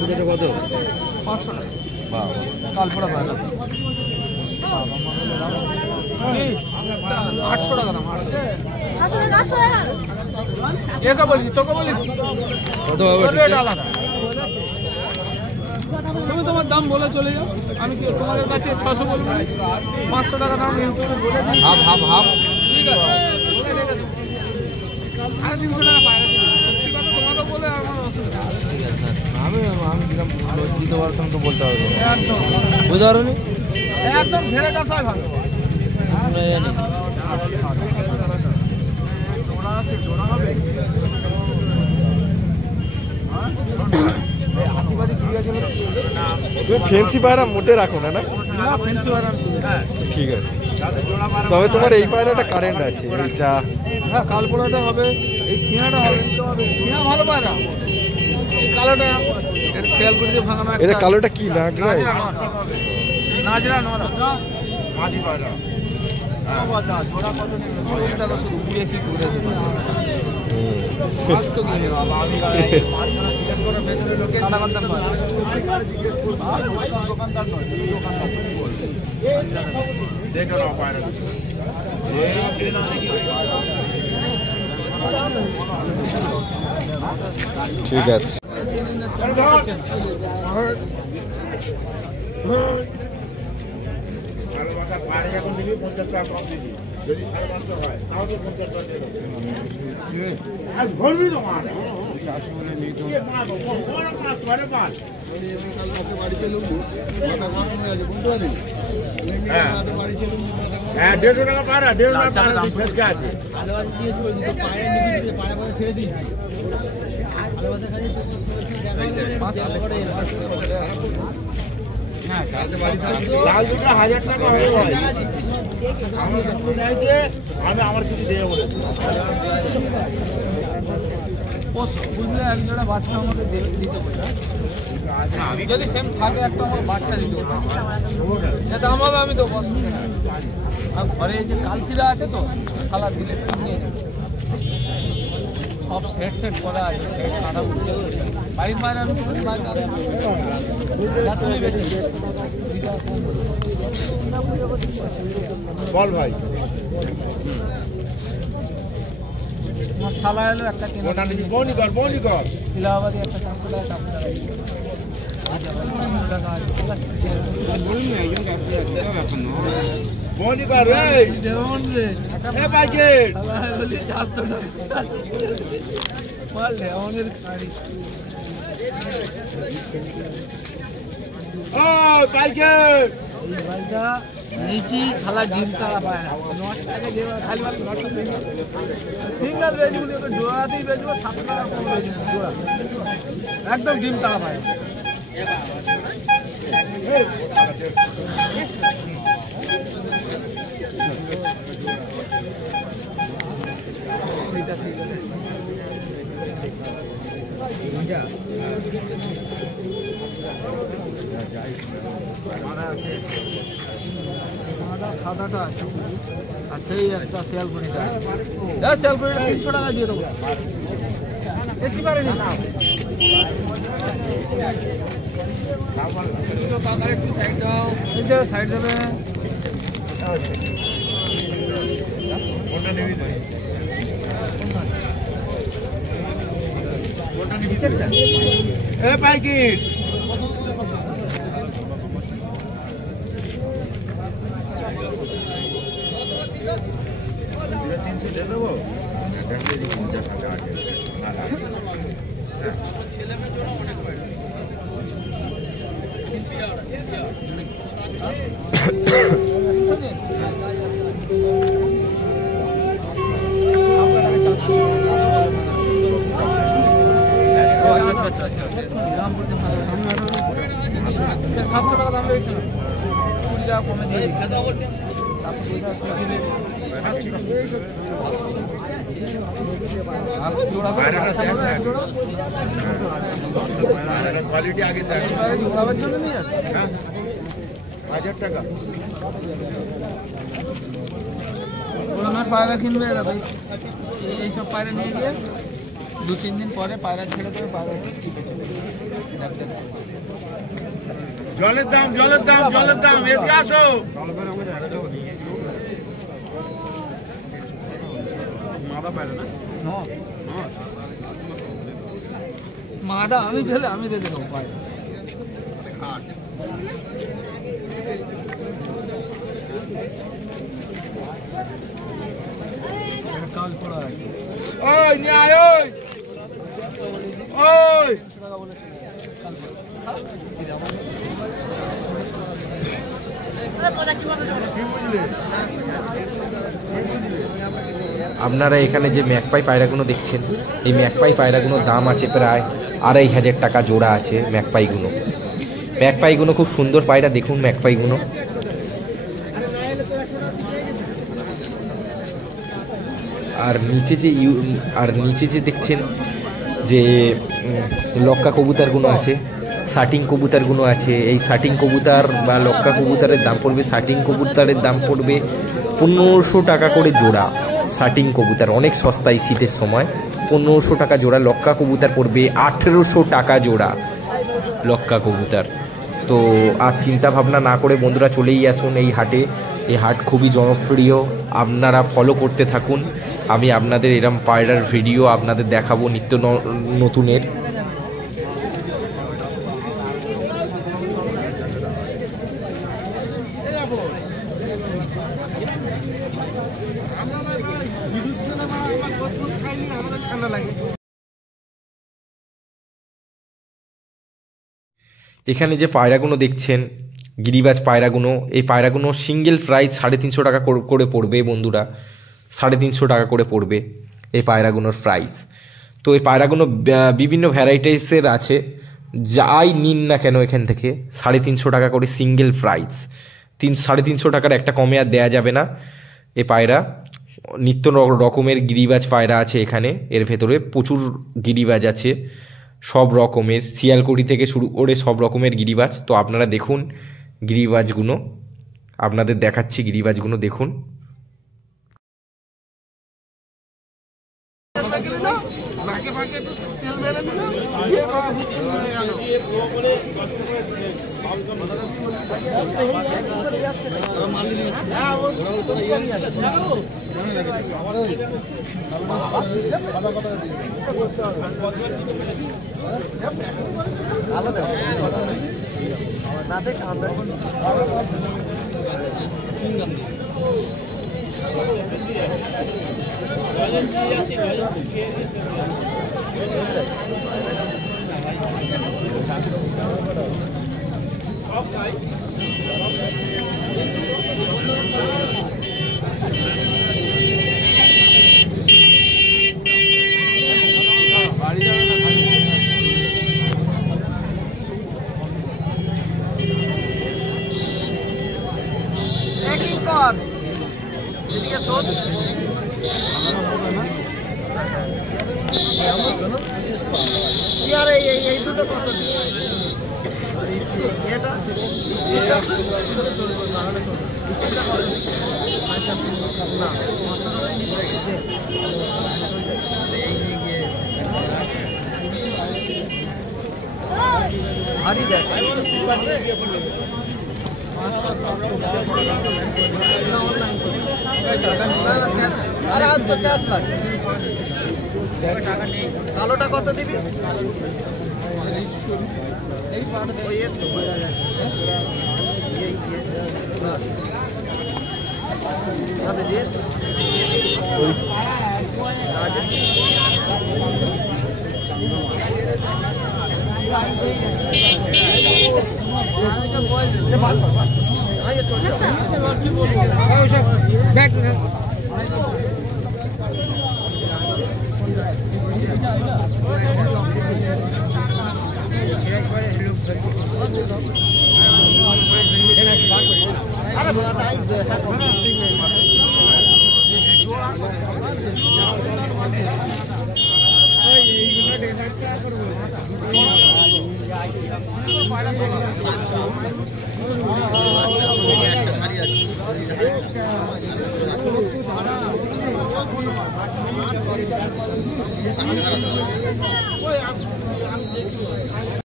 ছবিটা কত? 500 টাকা। বাহ, কালপোড়া পায়রা 800 টাকা দাম। 800 টাকা। একা বলিস, তোকে বলিস কত হবে? আলাদা। তুমি তোমার দাম বলে চলে যাও, আমি কি তোমাদের কাছে 600 বলবো? 500 টাকা দাম ইউটিউবে বলে দিই। হাফ ঠিক আছে, 350 টাকা পায়রা তোমাকে বলে আমার অসুবিধা। ঠিক আছে, আমি কিরকম দিতে পারতাম তো বলতে হবে। একদম বুঝতে পারো নি, একদম ঝেড়ে কাছায় ভালো। ফেন্সি পায়রা মোটে রাখো না? ঠিক আছে, তবে তোমার এই পায়রাটা কারেন্ট আছে, এইটা হ্যাঁ কালপোড়াটা হবে, এই সিনাটা হবে। সিনা ভালো পায়রা, এই কালোটা এটা সেল করে দিয়ে ভাঙানো। এটা কালোটা কি নাগরাই? নাজরা নরা মাঝি পায়রা। জোড়া কত টাকা শুধু উড়িয়ে কি করেছে তো কি দেখো না পায়রা ঠিক আছে। এখন দিবি 50 টাকা কম দিবি, যদি 550 হয় তাও তো 50 টাকা দিয়ে দেবো। আজ ভরবি তো মাছ আসলে নেই তো মাছ বড় মাছ করে মাছ মানে এমনি কাল রাতে বাড়ি চলে মাথা গরম হয়ে আছে বুঝতে পারি। হ্যাঁ রাতে বাড়ি চলে হ্যাঁ 150 টাকা পারা 150 টাকা পারা ফ্রেশ কে আছে ভালো আছে জিজ্ঞেস করে দিতে পারে নিবি পারা করে ছেড়ে দিই ভালো আছে খালি মাছ করে হ্যাঁ কালকে বাড়ি থাকে লাল দুটো 1000 টাকা হয়ে যায়। আমি কিছু নাই যে আমি আমার কিছু দিয়ে বলে বুঝলে এক জোড়া বাচ্চা আমাকে দিতে পারে, যদি সেম থাকে একটা আমার বাচ্চা দিতে পারে, দাম হবে আমি দেবো। আর ঘরে এই যে কালসিরা আছে তো কালার দিলে নিয়ে যাবে, সব সেট করা আছে, সেট কাটা উঠে বাড়ির বাইরে আমি বল ভাই মশলা এলো একটা বনি কর ইলাহাবাদি একটা 400 টাকা বনি কর রে যেমন রে এ প্যাকেট 400 টাকা মাল লেমনের গাড়ি ও প্যাকেট এই ভাইটা নিচি শালা ডিম তারা পায় না 9 টাকা দেব খালি মাল 9 টাকা সিঙ্গেল বেজবো তো জোড়াতেই বেজবো 7 টাকা কম বেজবো জোড়া একদম ডিম তারা পায় ঠিক আছে সাদাটা আছে আর সেই একটা শিয়ালকুড়িটা শিয়ালকুড়িটা 300 টাকা দিয়ে দেবো দেখতে পারেনি একটু সাইড দাও এই যে সাইড দেবে এ প্যাকেট সাতশো টাকা দাম লেগেছে না 20 টাকা কমে দিয়ে কোয়ালিটি আগে জোড়াবার জন্য নিয়ে যাচ্ছে 1000 টাকা আমার পায়রা কিনবে এইসব পায়রা নিয়ে গিয়ে 2-3 দিন পরে পায়রা ছেড়ে দেবে পায়রা জলের দাম জলের দাম জলের দাম এদিকে আসো। মাদা আমি ফেলে আমি রেখে দেবো পায়ে। কাল পড়া আছে। ওই নিয়ে আয় ওই ওই আপনারা এখানে যে ম্যাকপাই পায়রাগুলো দেখছেন, এই ম্যাকপাই পায়রাগুলোর দাম আছে প্রায় 2500 টাকা জোড়া আছে। ম্যাকপাইগুলো খুব সুন্দর পায়রা, দেখুন ম্যাকপাইগুলো। আর নিচে যে দেখছেন যে লক্কা কবুতরগুলো আছে, শাটিং কবুতরগুলো আছে। এই শাটিং কবুতর বা লক্কা কবুতরের দাম পড়বে, শাটিং কবুতরের দাম পড়বে 1500 টাকা করে জোড়া। শাটিং কবুতর অনেক সস্তায় শীতের সময় 1500 টাকা জোড়া। লক্কা কবুতর পড়বে 1800 টাকা জোড়া লক্কা কবুতর। তো আর চিন্তা ভাবনা না করে বন্ধুরা চলেই আসুন এই হাটে। এই হাট খুবই জনপ্রিয়, আপনারা ফলো করতে থাকুন। আমি আপনাদের এরম পায়রার ভিডিও আপনাদের দেখাবো নিত্য নতুনের। এখানে যে পায়রাগুলো দেখছেন গিরিবাজ পায়রাগুলো, এই পায়রাগুলো সিঙ্গেল প্রাইস 350 টাকা করে পড়বে বন্ধুরা। 350 টাকা করে পড়বে এই পায়রাগুলোর প্রাইস। তো এই পায়রাগুলো বিভিন্ন ভ্যারাইটিসের আছে, যাই নিন না কেন এখান থেকে 350 টাকা করে সিঙ্গেল প্রাইস। 350 টাকার একটা কমে আর দেওয়া যাবে না। এ পায়রা নিত্য রকমের গিরিবাজ পায়রা আছে এখানে। এর ভেতরে প্রচুর গিরিবাজ আছে, সব রকমের, শিয়ালকুড়ি থেকে শুরু করে সব রকমের গিরিবাজ। তো আপনারা দেখুন গিরিবাজগুলো, আপনাদের দেখাচ্ছি গিরিবাজগুলো দেখুন। এই দুটো কত এটা না ভারী দেখ না অনলাইন না না ক্যাশ, আরে আজ তো ক্যাশ লাগবে। কালোটা কত দিবি? ওই একটু দিয়ে আরে